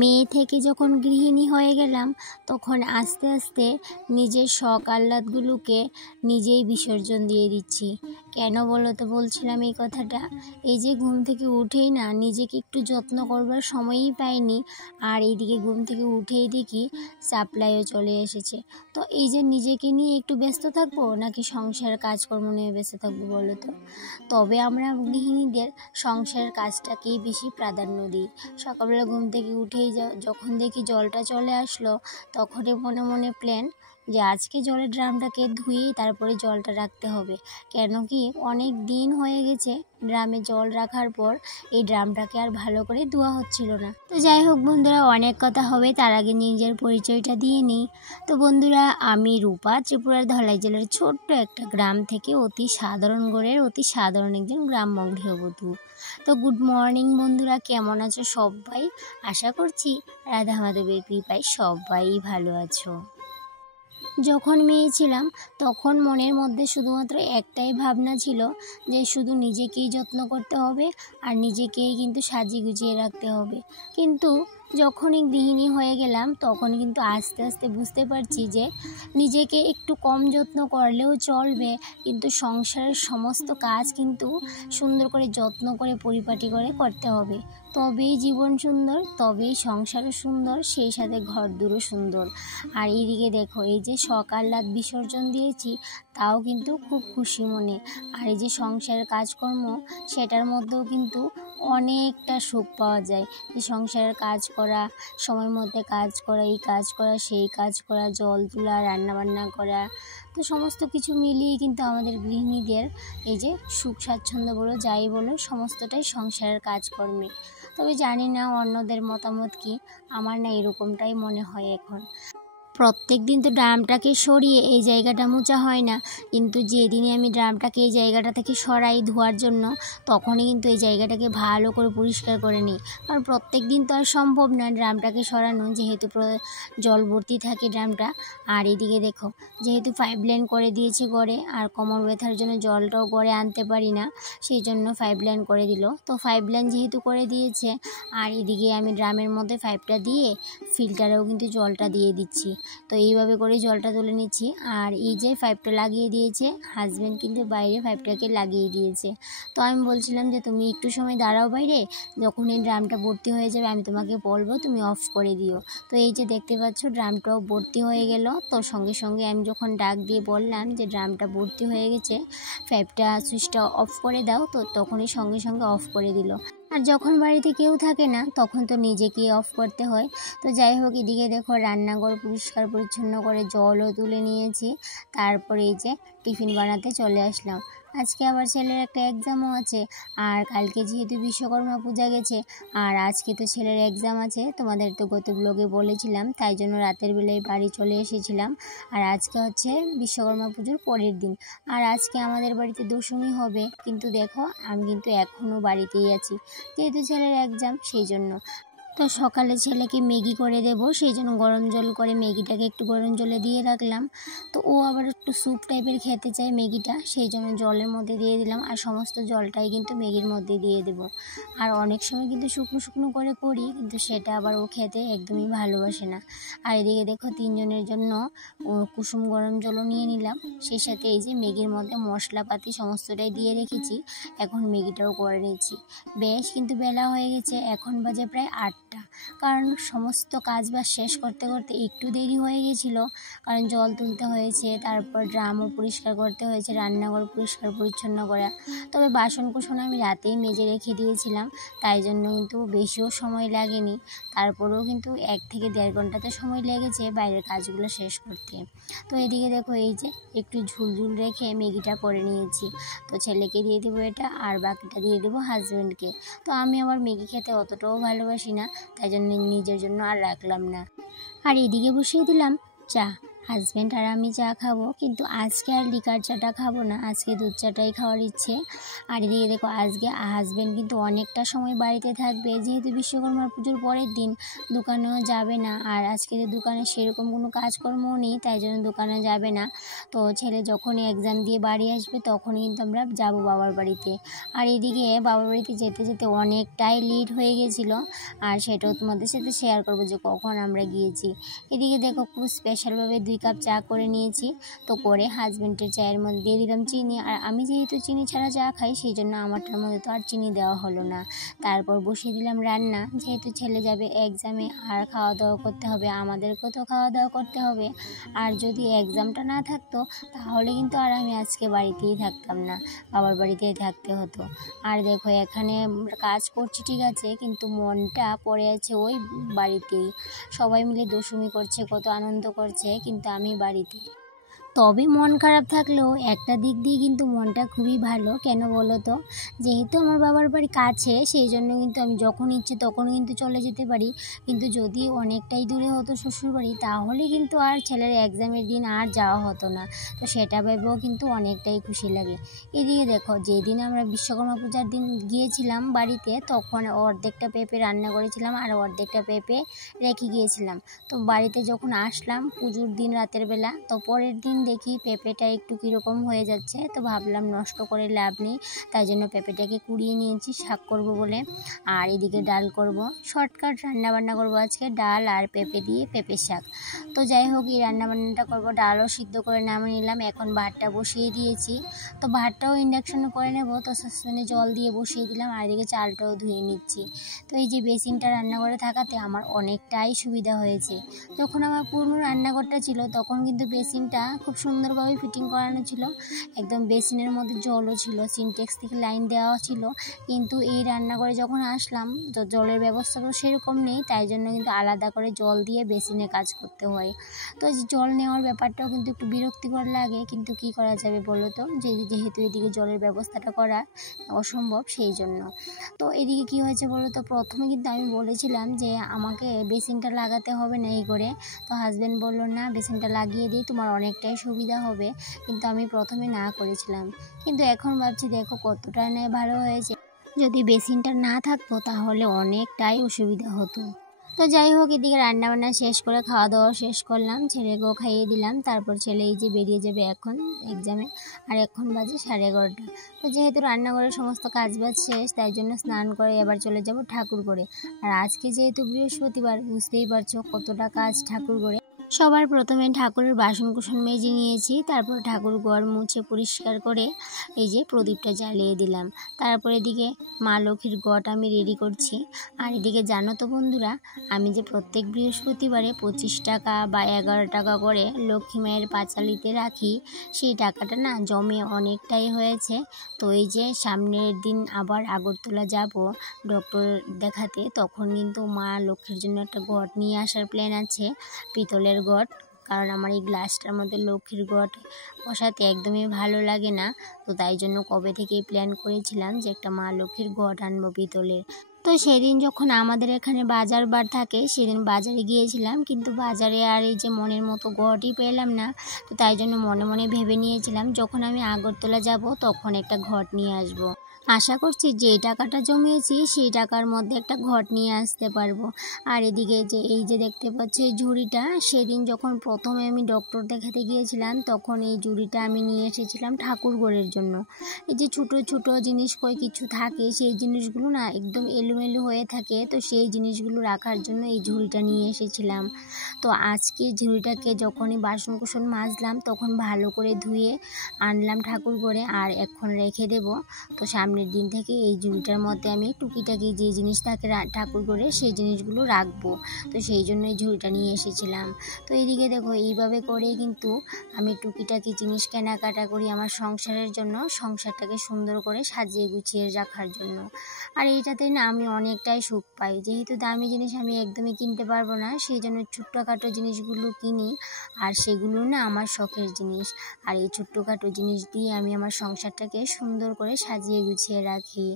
মেয়ে থেকে যখন গৃহিণী হয়ে গেলাম তখন আস্তে আস্তে নিজের শখ আহ্লাদগুলোকে নিজেই বিসর্জন দিয়ে দিচ্ছি। কেন বলো তো বলছিলাম এই কথাটা? এই যে ঘুম থেকে উঠেই না নিজেকে একটু যত্ন করবার সময়ই পাইনি, আর এইদিকে ঘুম থেকে উঠেই দেখি সাপ্লাইও চলে এসেছে। তো এই যে নিজেকে নিয়ে একটু ব্যস্ত থাকবো নাকি সংসারের কাজকর্ম নিয়ে ব্যস্ত থাকবো বলো তো? তবে আমরা গৃহিণীদের সংসারের কাজটাকেই বেশি প্রাধান্য দিই। সকালবেলা ঘুম থেকে উঠেই যখন দেখি জলটা চলে আসলো, তখনই মনে মনে প্ল্যান যে আজকে জলের ড্রামটাকে ধুয়েই তারপরে জলটা রাখতে হবে। কেন কি অনেক দিন হয়ে গেছে ড্রামে জল রাখার পর এই ড্রামটাকে আর ভালো করে ধোয়া হচ্ছিল না। তো যাই হোক বন্ধুরা, অনেক কথা হবে, তার আগে নিজের পরিচয়টা দিয়ে নিই। তো বন্ধুরা, আমি রূপা, ত্রিপুরার ধলাই জেলার ছোট্ট একটা গ্রাম থেকে অতি সাধারণ ঘরের অতি সাধারণ একজন গ্রাম্য গৃহবধূ। তো গুড মর্নিং বন্ধুরা, কেমন আছো সবাই? আশা করছি রাধা মাধবের কৃপায় সবাই ভালো আছো। যখন মেয়ে ছিলাম তখন মনের মধ্যে শুধুমাত্র একটাই ভাবনা ছিল যে শুধু নিজেকেই যত্ন করতে হবে আর নিজেকেই কিন্তু সাজিয়ে গুছিয়ে রাখতে হবে। কিন্তু যখনই গৃহিণী হয়ে গেলাম তখন কিন্তু আস্তে আস্তে বুঝতে পারছি যে নিজেকে একটু কম যত্ন করলেও চলবে, কিন্তু সংসারের সমস্ত কাজ কিন্তু সুন্দর করে যত্ন করে পরিপাটি করে করতে হবে। তবেই জীবন সুন্দর, তবেই সংসারও সুন্দর, সেই সাথে ঘরদুরও সুন্দর। আর এইদিকে দেখো, এই যে সকাল রাত বিসর্জন দিয়েছি তাও কিন্তু খুব খুশি মনে। আর এই যে সংসারের কাজকর্ম, সেটার মধ্যেও কিন্তু অনেকটা সুখ পাওয়া যায়। যে সংসারের কাজ করা, সময় মধ্যে কাজ করা, এই কাজ করা সেই কাজ করা, জল তোলা, রান্নাবান্না করা, তো সমস্ত কিছু মিলিয়ে কিন্তু আমাদের গৃহিণীদের এই যে সুখ স্বাচ্ছন্দ্য বলো যাই বলো সমস্তটাই সংসারের কাজকর্মে। তবে জানি না অন্যদের মতামত কি, আমার না এরকমটাই মনে হয় এখন। প্রত্যেক দিন তো ড্রামটাকে সরিয়ে এই জায়গাটা মোছা হয় না, কিন্তু যেদিনে আমি ড্রামটাকে এই জায়গাটা থেকে সরাই ধোয়ার জন্য, তখনই কিন্তু এই জায়গাটাকে ভালো করে পরিষ্কার করে নিই। কারণ প্রত্যেক দিন তো আর সম্ভব না ড্রামটাকে সরানো, যেহেতু জল ভর্তি থাকে ড্রামটা। আর এদিকে দেখো, যেহেতু পাইপ লাইন করে দিয়েছে গড়ে, আর কোমর ব্যথার জন্য জলটাও গড়ে আনতে পারি না, সেই জন্য পাইপ লাইন করে দিল। তো পাইপ লাইন যেহেতু করে দিয়েছে, আর এদিকে আমি ড্রামের মধ্যে পাইপটা দিয়ে ফিল্টারেও কিন্তু জলটা দিয়ে দিচ্ছি। তো এইভাবে করে জলটা তুলে নিচ্ছি। আর এই যে পাইপটা লাগিয়ে দিয়েছে হাজব্যান্ড, কিন্তু বাইরে পাইপটাকে লাগিয়ে দিয়েছে। তো আমি বলছিলাম যে তুমি একটু সময় দাঁড়াও বাইরে, যখন এই ড্রামটা ভর্তি হয়ে যাবে আমি তোমাকে বলবো, তুমি অফ করে দিও। তো এই যে দেখতে পাচ্ছ ড্রামটাও ভর্তি হয়ে গেল। তো সঙ্গে সঙ্গে আমি যখন ডাক দিয়ে বললাম যে ড্রামটা ভর্তি হয়ে গেছে, পাইপটা সুইচটা অফ করে দাও, তো তখনই সঙ্গে সঙ্গে অফ করে দিল। আর যখন বাড়িতে কেউ থাকে না তখন তো নিজেকেই অফ করতে হয়। তো যাই হোক, এদিকে দেখো রান্নাঘর পরিষ্কার পরিচ্ছন্ন করে জলও তুলে নিয়েছি। তারপরে এই যে টিফিন বানাতে চলে আসলাম। আজকে আবার ছেলের একটা এক্সামও আছে, আর কালকে যেহেতু বিশ্বকর্মা পূজা গেছে আর আজকে তো ছেলের এক্সাম আছে, তোমাদের তো গত ব্লগে বলেছিলাম, তাই জন্য রাতের বেলায় বাড়ি চলে এসেছিলাম। আর আজকে হচ্ছে বিশ্বকর্মা পুজোর পরের দিন, আর আজকে আমাদের বাড়িতে দশমী হবে। কিন্তু দেখো আমি কিন্তু এখনও বাড়িতেই আছি, যেহেতু ছেলের এক্সাম সেই জন্য। তো সকালে ছেলেকে ম্যাগি করে দেব, সেই জন্য গরম জল করে ম্যাগিটাকে একটু গরম জলে দিয়ে রাখলাম। তো ও আবার একটু স্যুপ টাইপের খেতে চায় ম্যাগিটা, সেই জন্য জলের মধ্যে দিয়ে দিলাম। আর সমস্ত জলটাই কিন্তু ম্যাগির মধ্যে দিয়ে দেব। আর অনেক সময় কিন্তু শুকনো শুকনো করে করি, কিন্তু সেটা আবার ও খেতে একদমই ভালোবাসে না। আর এদিকে দেখো তিনজনের জন্য কুসুম গরম জলও নিয়ে নিলাম, সেই সাথে এই যে ম্যাগির মধ্যে মশলাপাতি সমস্তটাই দিয়ে রেখেছি। এখন ম্যাগিটাও করে নিয়েছি। বেশ কিন্তু বেলা হয়ে গেছে, এখন বাজে প্রায় 8টা। কারণ সমস্ত কাজ বাজ শেষ করতে করতে একটু দেরি হয়ে গেছিলো, কারণ জল তুলতে হয়েছে, তারপর ড্রামও পরিষ্কার করতে হয়েছে, রান্নাঘর পরিষ্কার পরিচ্ছন্ন করা। তবে বাসন কুসন আমি রাতেই মেজে রেখে দিয়েছিলাম, তাই জন্য কিন্তু বেশিও সময় লাগেনি। তারপরেও কিন্তু 1 থেকে 1.5 ঘন্টা তো সময় লেগেছে বাইরের কাজগুলো শেষ করতে। তো এদিকে দেখো এই যে একটু ঝুলঝুল রেখে ম্যাগিটা করে নিয়েছি। তো ছেলেকে দিয়ে দেবো এটা, আর বাকিটা দিয়ে দেবো হাজব্যান্ডকে। তো আমি আবার ম্যাগি খেতে অতটাও ভালোবাসি না, তাই জন্য নিজের জন্য আর রাখলাম না। আর এদিকে বসিয়ে দিলাম চা। হাজব্যান্ড আর আমি চা খাবো, কিন্তু আজকে আর লিকার চাটা খাবো না, আজকে দুধ চাটাই খাওয়ার ইচ্ছে। আর এদিকে দেখো আজকে হাজব্যান্ড কিন্তু অনেকটা সময় বাড়িতে থাকবে, যেহেতু বিশ্বকর্মা পুজোর পরের দিন দোকানেও যাবে না। আর আজকে দোকানে সেরকম কোনো কাজকর্মও নেই, তাই জন্য দোকানে যাবে না। তো ছেলে যখনই এক্সাম দিয়ে বাড়ি আসবে তখনই কিন্তু আমরা যাবো বাবার বাড়িতে। আর এদিকে বাবার বাড়িতে যেতে যেতে অনেকটাই লেট হয়ে গেছিলো, আর সেটাও তোমাদের সাথে শেয়ার করবো যে কখন আমরা গিয়েছি। এদিকে দেখো খুব স্পেশালভাবে 2 কাপ চা করে নিয়েছি। তো করে হাজব্যান্ডের চায়ের মধ্যে দিয়ে দিলাম চিনি, আর আমি যেহেতু চিনি ছাড়া চা খাই সেই জন্য আমারটার মধ্যে তো আর চিনি দেওয়া হলো না। তারপর বসিয়ে দিলাম রান্না, যেহেতু ছেলে যাবে এক্সামে আর খাওয়া দাওয়া করতে হবে, আমাদেরকেও তো খাওয়া দাওয়া করতে হবে। আর যদি এক্সামটা না থাকতো তাহলে কিন্তু আর আমি আজকে বাড়িতেই থাকতাম না, বাবার বাড়িতেই থাকতে হতো। আর দেখো এখানে কাজ করছি ঠিক আছে, কিন্তু মনটা পড়ে আছে ওই বাড়িতেই। সবাই মিলে দুষ্টুমি করছে, কত আনন্দ করছে, কিন্তু আমি বাড়িতে। তবে মন খারাপ থাকলেও একটা দিক দিয়ে কিন্তু মনটা খুবই ভালো। কেন বলো তো? যেহেতু আমার বাবার বাড়ি কাছে, সেই জন্য কিন্তু আমি যখন ইচ্ছে তখন কিন্তু চলে যেতে পারি। কিন্তু যদি অনেকটাই দূরে হতো শ্বশুরবাড়ি তাহলে কিন্তু আর ছেলের এক্সামের দিন আর যাওয়া হতো না। তো সেটা ভেবেও কিন্তু অনেকটাই খুশি লাগে। এদিকে দেখো যেদিন আমরা বিশ্বকর্মা পূজার দিন গিয়েছিলাম বাড়িতে, তখন অর্ধেকটা পেঁপে রান্না করেছিলাম আর অর্ধেকটা পেঁপে রেখে গিয়েছিলাম। তো বাড়িতে যখন আসলাম পুজোর দিন রাতের বেলা, তো পরের দিন দেখি পেঁপেটা একটু কীরকম হয়ে যাচ্ছে, তো ভাবলাম নষ্ট করে লাভ নেই, তাই জন্য পেঁপেটাকে কুড়িয়ে নিয়েছি শাক করব বলে। আর এদিকে ডাল করব, শর্টকাট রান্নাবান্না করব আজকে, ডাল আর পেঁপে দিয়ে পেঁপে শাক। তো যাই হোক এই রান্নাবান্নাটা করব, ডালও সিদ্ধ করে নামিয়ে নিলাম, এখন ভাতটা বসিয়ে দিয়েছি। তো ভাতটাও ইন্ডাকশনে করে নেব, তো সসপ্যানে জল দিয়ে বসিয়ে দিলাম, আর এদিকে চালটাও ধুয়ে নিচ্ছি। তো এই যে বেসিনটা রান্নাঘরে থাকাতে আমার অনেকটাই সুবিধা হয়েছে। যখন আমার পুরনো রান্নাঘরটা ছিল তখন কিন্তু বেসিনটা খুব সুন্দরভাবে ফিটিং করানো ছিল, একদম বেসিনের মধ্যে জলও ছিল, সিনটেক্স থেকে লাইন দেওয়া ছিল। কিন্তু এই রান্নাঘরে যখন আসলাম তো জলের ব্যবস্থা তো সেরকম নেই, তাই জন্য কিন্তু আলাদা করে জল দিয়ে বেসিনে কাজ করতে হয়। তো এই জল নেওয়ার ব্যাপারটাও কিন্তু একটু বিরক্তিকর লাগে, কিন্তু কি করা যাবে বলো তো, যেহেতু এদিকে জলের ব্যবস্থাটা করা অসম্ভব সেই জন্য। তো এদিকে কি হয়েছে বলো তো, প্রথমে কিন্তু আমি বলেছিলাম যে আমাকে বেসিনটা লাগাতে হবে না এই করে। তো হাজব্যান্ড বলল না বেসিনটা লাগিয়ে দিই, তোমার অনেকটাই সুবিধা হবে, কিন্তু আমি প্রথমে না করেছিলাম। কিন্তু এখন ভাবছি দেখো কতটা নেয় ভালো হয়েছে, যদি বেসিনটা না থাকতো তাহলে অনেকটাই অসুবিধা হতো। তো যাই হোক এদিকে রান্নাবান্না শেষ করে খাওয়া দাওয়া শেষ করলাম, ছেলেকেও খাইয়ে দিলাম। তারপর ছেলে এই যে বেরিয়ে যাবে এখন এক্সামে, আর এখন বাজে 11:30। তো যেহেতু রান্নাঘরের সমস্ত কাজবাজ শেষ, তাই জন্য স্নান করে এবার চলে যাব ঠাকুর ঘরে। আর আজকে যেহেতু বৃহস্পতিবার, বুঝতেই পারছো কতটা কাজ ঠাকুর ঘরে। সবার প্রথমে ঠাকুরের বাসনকুসন মেজে নিয়েছি, তারপর ঠাকুর ঘর মুছে পরিষ্কার করে এই যে প্রদীপটা জ্বালিয়ে দিলাম। তারপর এদিকে মা লক্ষ্মীর ঘট আমি রেডি করছি। আর এদিকে জানো তো বন্ধুরা, আমি যে প্রত্যেক বৃহস্পতিবারে 25 টাকা বা 11 টাকা করে লক্ষ্মী মায়ের পাঁচালিতে রাখি, সেই টাকাটা না জমে অনেকটাই হয়েছে। তো এই যে সামনের দিন আবার আগরতলা যাব ডক্টর দেখাতে, তখন কিন্তু মা লক্ষ্মীর জন্য একটা ঘট নিয়ে আসার প্ল্যান আছে, পিতলের ঘট। কারণ আমার এই গ্লাসটার মধ্যে লক্ষ্মীর ঘট বসাতে একদমই ভালো লাগে না। তো তাই জন্য কবে থেকেই প্ল্যান করেছিলাম যে একটা মা লক্ষ্মীর ঘট আনবো পিতলের। তো সেদিন যখন আমাদের এখানে বাজার বার থাকে সেদিন বাজারে গিয়েছিলাম, কিন্তু বাজারে আর এই যে মনের মতো ঘটই পেলাম না। তো তাই জন্য মনে মনে ভেবে নিয়েছিলাম যখন আমি আগরতলা যাব তখন একটা ঘট নিয়ে আসব। আশা করছি যে টাকাটা জমিয়েছি সেই টাকার মধ্যে একটা ঘট নিয়ে আসতে পারবো। আর এদিকে যে এই যে দেখতে পাচ্ছি এই ঝুড়িটা, সেদিন যখন প্রথমে আমি ডক্টর দেখাতে গিয়েছিলাম তখন এই ঝুড়িটা আমি নিয়ে এসেছিলাম ঠাকুর ঘরের জন্য। এই যে ছোটো ছোটো জিনিস কিছু থাকে, সেই জিনিসগুলো না একদম এলোমেলো হয়ে থাকে, তো সেই জিনিসগুলো রাখার জন্য এই ঝুড়িটা নিয়ে এসেছিলাম। তো আজকে ঝুড়িটাকে যখনই বাসনকুসন মাজলাম তখন ভালো করে ধুয়ে আনলাম ঠাকুর ঘরে, আর এখন রেখে দেব। তো সামনের দিন থেকে এই ঝুড়িটার মধ্যে আমি টুকিটাকি যে জিনিস থাকে ঠাকুর ঘরে সেই জিনিসগুলো রাখবো। তো সেই জন্য এই ঝুড়িটা নিয়ে এসেছিলাম। তো এইদিকে দেখো এইভাবে করে কিন্তু আমি টুকিটাকি জিনিস কেনাকাটা করি আমার সংসারের জন্য, সংসারটাকে সুন্দর করে সাজিয়ে গুছিয়ে রাখার জন্য। আর এইটাতে না আমি অনেকটাই সুখ পাই, যেহেতু দামি জিনিস আমি একদমই কিনতে পারবো না, সেই জন্য ছোট্টখাটো জিনিসগুলো কিনি, আর সেগুলো না আমার শখের জিনিস। আর এই ছোট্টখাটো জিনিস দিয়ে আমি আমার সংসারটাকে সুন্দর করে সাজিয়ে গুছিয়ে রাখি।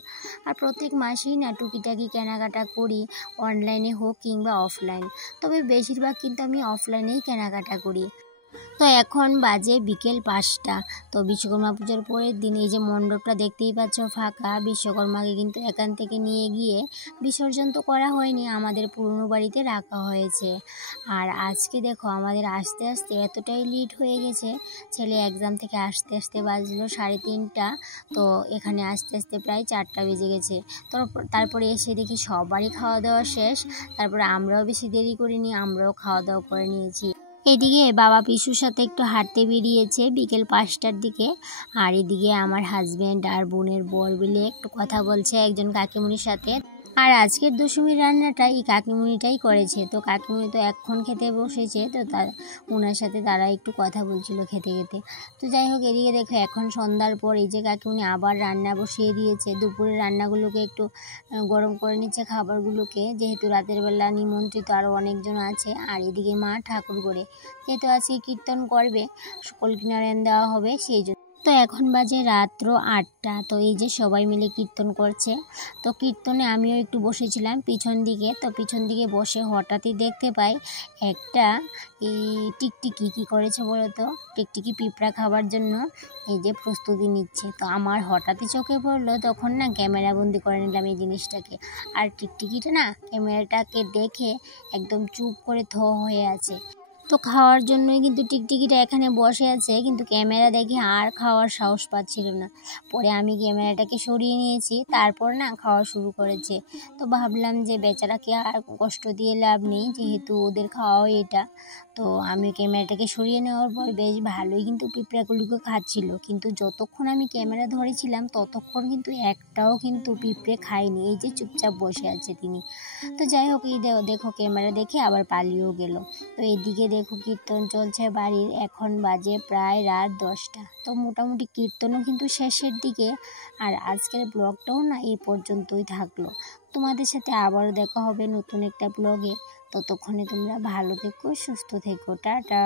আর প্রত্যেক মাসেই না টুকিটাকি কেনাকাটা করি, অনলাইনে হোক কিংবা অফলাইন, তবে বেশিরভাগ কিন্তু আমি অফলাইনেই কেনাকাটা করি। তো এখন বাজে বিকেল 5টা। তো বিশ্বকর্মা পুজোর পরের দিন এই যে মণ্ডপটা দেখতেই পাচ্ছ ফাঁকা, বিশ্বকর্মাকে কিন্তু এখান থেকে নিয়ে গিয়ে বিসর্জন তো করা হয়নি, আমাদের পুরনো বাড়িতে রাখা হয়েছে। আর আজকে দেখো আমাদের আসতে আসতে এতটাই লেট হয়ে গেছে, ছেলে এক্সাম থেকে আসতে আসতে বাজলো 3:30। তো এখানে আসতে আসতে প্রায় 4টা বেজে গেছে। তো তারপরে এসে দেখি সবারই খাওয়া দাওয়া শেষ, তারপরে আমরাও বেশি দেরি করিনি, আমরাও খাওয়া দাওয়া করে নিয়েছি। এদিকে বাবা পিসুর সাথে একটু হাঁটতে বেরিয়েছে বিকেল 5টার দিকে, আর এদিকে আমার হাজব্যান্ড আর বোনের বর মিলে একটু কথা বলছে একজন কাকিমুনির সাথে। আর আজকের দশমীর রান্নাটা এই কাকিমুনিটাই করেছে। তো কাকিমুনি তো এখন খেতে বসেছে, তো ওনার সাথে তারা একটু কথা বলছিল খেতে খেতে। তো যাই হোক, এদিকে দেখো এখন সন্ধ্যার পর এই যে কাকিমুনি আবার রান্না বসিয়ে দিয়েছে, দুপুরের রান্নাগুলোকে একটু গরম করে নিচ্ছে খাবারগুলোকে, যেহেতু রাতের বেলা নিমন্ত্রিত আরও অনেকজন আছে। আর এদিকে মা ঠাকুর করে, যেহেতু আজকে কীর্তন করবে, কল্কি নারায়ণ দেওয়া হবে সেই জন্য। তো এখন বাজে রাত্র 8টা। তো এই যে সবাই মিলে কীর্তন করছে। তো কীর্তনে আমিও একটু বসেছিলাম পিছন দিকে। তো পিছন দিকে বসে হঠাৎই দেখতে পাই একটা এই টিকটিকি কী করেছে বলো তো, টিকটিকি পিঁপড়া খাবার জন্য এই যে প্রস্তুতি নিচ্ছে। তো আমার হঠাৎই চোখে পড়লো, তখন না ক্যামেরা বন্দি করে নিলাম এই জিনিসটাকে। আর টিকটিকিটা না ক্যামেরাটাকে দেখে একদম চুপ করে থ হয়ে আছে। তো খাওয়ার জন্যই কিন্তু টিকটিকিটা এখানে বসে আছে, কিন্তু ক্যামেরা দেখে আর খাওয়ার সাহস পাচ্ছিল না। পরে আমি ক্যামেরাটাকে সরিয়ে নিয়েছি, তারপর না খাওয়া শুরু করেছে। তো ভাবলাম যে বেচারাকে আর কষ্ট দিয়ে লাভ নেই, যেহেতু ওদের খাওয়াও এটা। তো আমি ক্যামেরাটাকে সরিয়ে নেওয়ার পর বেশ ভালোই কিন্তু পিঁপড়াগুলোকে খাচ্ছিল, কিন্তু যতক্ষণ আমি ক্যামেরা ধরেছিলাম ততক্ষণ কিন্তু একটাও কিন্তু পিঁপড়ে খায়নি, এই যে চুপচাপ বসে আছে তিনি। তো যাই হোক, এই দেখো ক্যামেরা দেখে আবার পালিয়েও গেল। তো এদিকে দেখো কীর্তন চলছে বাড়ির, এখন বাজে প্রায় রাত 10টা। তো মোটামুটি কীর্তনও কিন্তু শেষের দিকে। আর আজকের ব্লগটাও না এই পর্যন্তই থাকলো। তোমাদের সাথে আবারও দেখা হবে নতুন একটা ব্লগে। ততক্ষণে তোমরা ভালো থেকো, সুস্থ থেকো, টাটা।